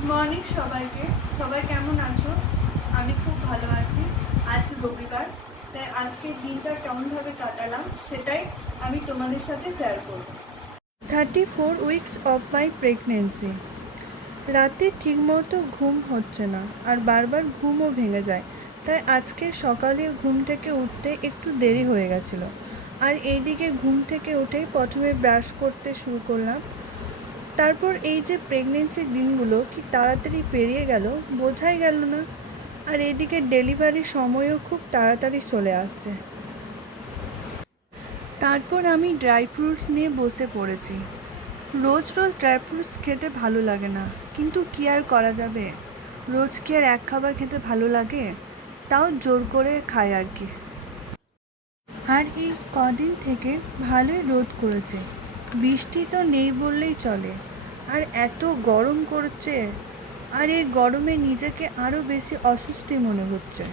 Good morning সবাইকে। সবাই কেমন আছো? আমি খুব ভালো আছি। আজ রবিবার, তাই আজকে দিনটা কেমনভাবে কাটালাম সেটাই আমি তোমাদের সাথে শেয়ার করব। Thirty four weeks of my pregnancy রাতে ঠিকমতো ঘুম হচ্ছে না আর বারবার ঘুমও ভেঙে যায়, তাই আজকে সকালে ঘুম থেকে উঠতে একটু দেরি হয়ে গেছিল। আর এইদিকে ঘুম থেকে উঠেই প্রথমে ব্রাশ করতে শুরু করলাম। তারপর এই যে প্রেগনেন্সির দিনগুলো কি তাড়াতাড়ি পেরিয়ে গেল? বোঝাই গেল না। আর এদিকে ডেলিভারির সময়ও খুব তাড়াতাড়ি চলে আসছে। তারপর আমি ড্রাই ফ্রুটস নিয়ে বসে পড়েছি। রোজ রোজ ড্রাই ফ্রুটস খেতে ভালো লাগে না। কিন্তু কি আর করা যাবে? রোজ কি আর এক খাবার খেতে ভালো লাগে? তাও জোর করে খায় আর কি। আর এই কদিন থেকে ভালোই রোদ করেছে। বৃষ্টি তো নেই বললেই চলে। আর এত গরম করছে, আর এই গরমে নিজেকে আরও বেশি অস্বস্তি মনে হচ্ছে।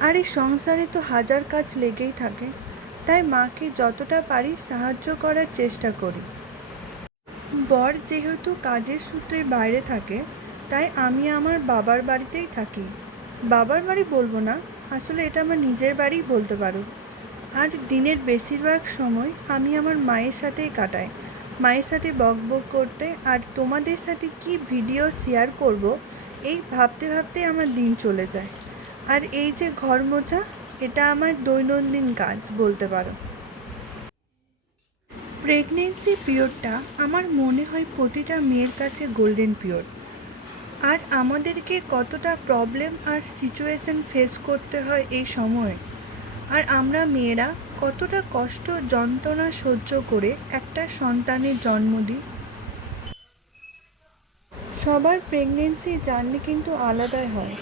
আর এই সংসারে তো হাজার কাজ লেগেই থাকে, তাই মাকে যতটা পারি সাহায্য করার চেষ্টা করি। বর যেহেতু কাজের সূত্রে বাইরে থাকে, তাই আমি আমার বাবার বাড়িতেই থাকি। বাবার বাড়ি বলব না, আসলে এটা আমার নিজের বাড়িই বলতে পারো। আর দিনের বেশিরভাগ সময় আমি আমার মায়ের সাথেই কাটাই। মায়ের সাথে বক বক করতে আর তোমাদের সাথে কি ভিডিও শেয়ার করব, এই ভাবতে ভাবতে আমার দিন চলে যায়। আর এই যে ঘর মোছা, এটা আমার দৈনন্দিন কাজ বলতে পারো। প্রেগনেন্সি পিরিয়ডটা আমার মনে হয় প্রতিটা মেয়ের কাছে গোল্ডেন পিরিয়ড আর আমাদেরকে কতটা প্রবলেম আর সিচুয়েশন ফেস করতে হয় এই সময় আর আমরা মেয়েরা কতটা কষ্ট, যন্ত্রণা সহ্য করে একটা সন্তানের জন্ম দিই? সবার প্রেগনেন্সি জার্নি কিন্তু আলাদাই হয়।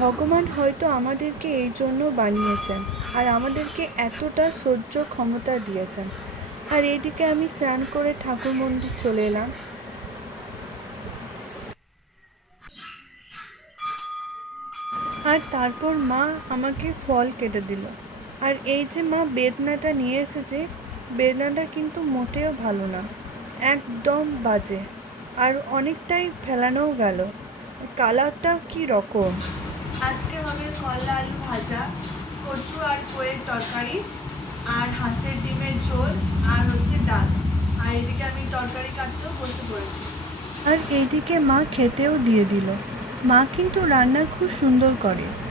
ভগবান হয়তো আমাদেরকে এই জন্য বানিয়েছেন আর আমাদেরকে এতটা সহ্য ক্ষমতা দিয়েছেন। আর এইদিকে আমি স্নান করে ঠাকুর মন্দির চলে এলাম। আর তারপর মা আমাকে ফল কেটে দিল। আর এই যে মা বেদনাটা নিয়ে এসেছে বেদনাটা কিন্তু মোটেও ভালো না। একদম বাজে। আর অনেকটাই ফেলানোও গেল। কালারটাও কি রকম? আজকে হবে করলা আলু ভাজা কচু আর কোয়ের তরকারি আর হাঁসের ডিমের ঝোল আর হচ্ছে ডাল। আর এদিকে আমি তরকারি কাটতেও বসে পড়েছি। আর এইদিকে মা খেতেও দিয়ে দিল। মা কিন্তু রান্না খুব সুন্দর করে।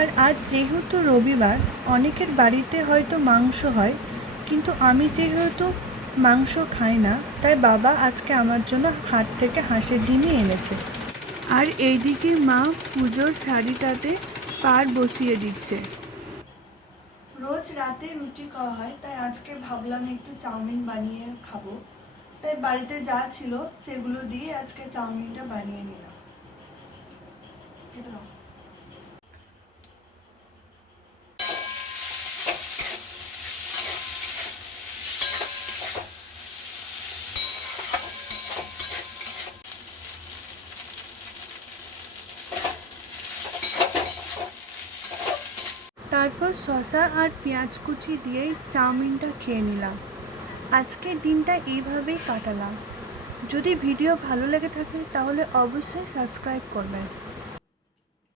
আর আজ যেহেতু রবিবার, অনেকের বাড়িতে হয়তো মাংস হয়, কিন্তু আমি যেহেতু মাংস খাই না, তাই বাবা আজকে আমার জন্য হাট থেকে হাঁসের ডিমই এনেছে। আর এইদিকে মা পুজোর শাড়িটাতে পার বসিয়ে দিচ্ছে। রোজ রাতে রুটি খাওয়া হয়, তাই আজকে ভাবলাম একটু চাউমিন বানিয়ে খাব। তাই বাড়িতে যা ছিল সেগুলো দিয়ে আজকে চাউমিনটা বানিয়ে নিলাম। তারপর শশা আর পেঁয়াজ কুচি দিয়ে চাউমিনটা খেয়ে নিলাম। আজকের দিনটা এইভাবেই কাটালাম। যদি ভিডিও ভালো লেগে থাকে তাহলে অবশ্যই সাবস্ক্রাইব করবেন।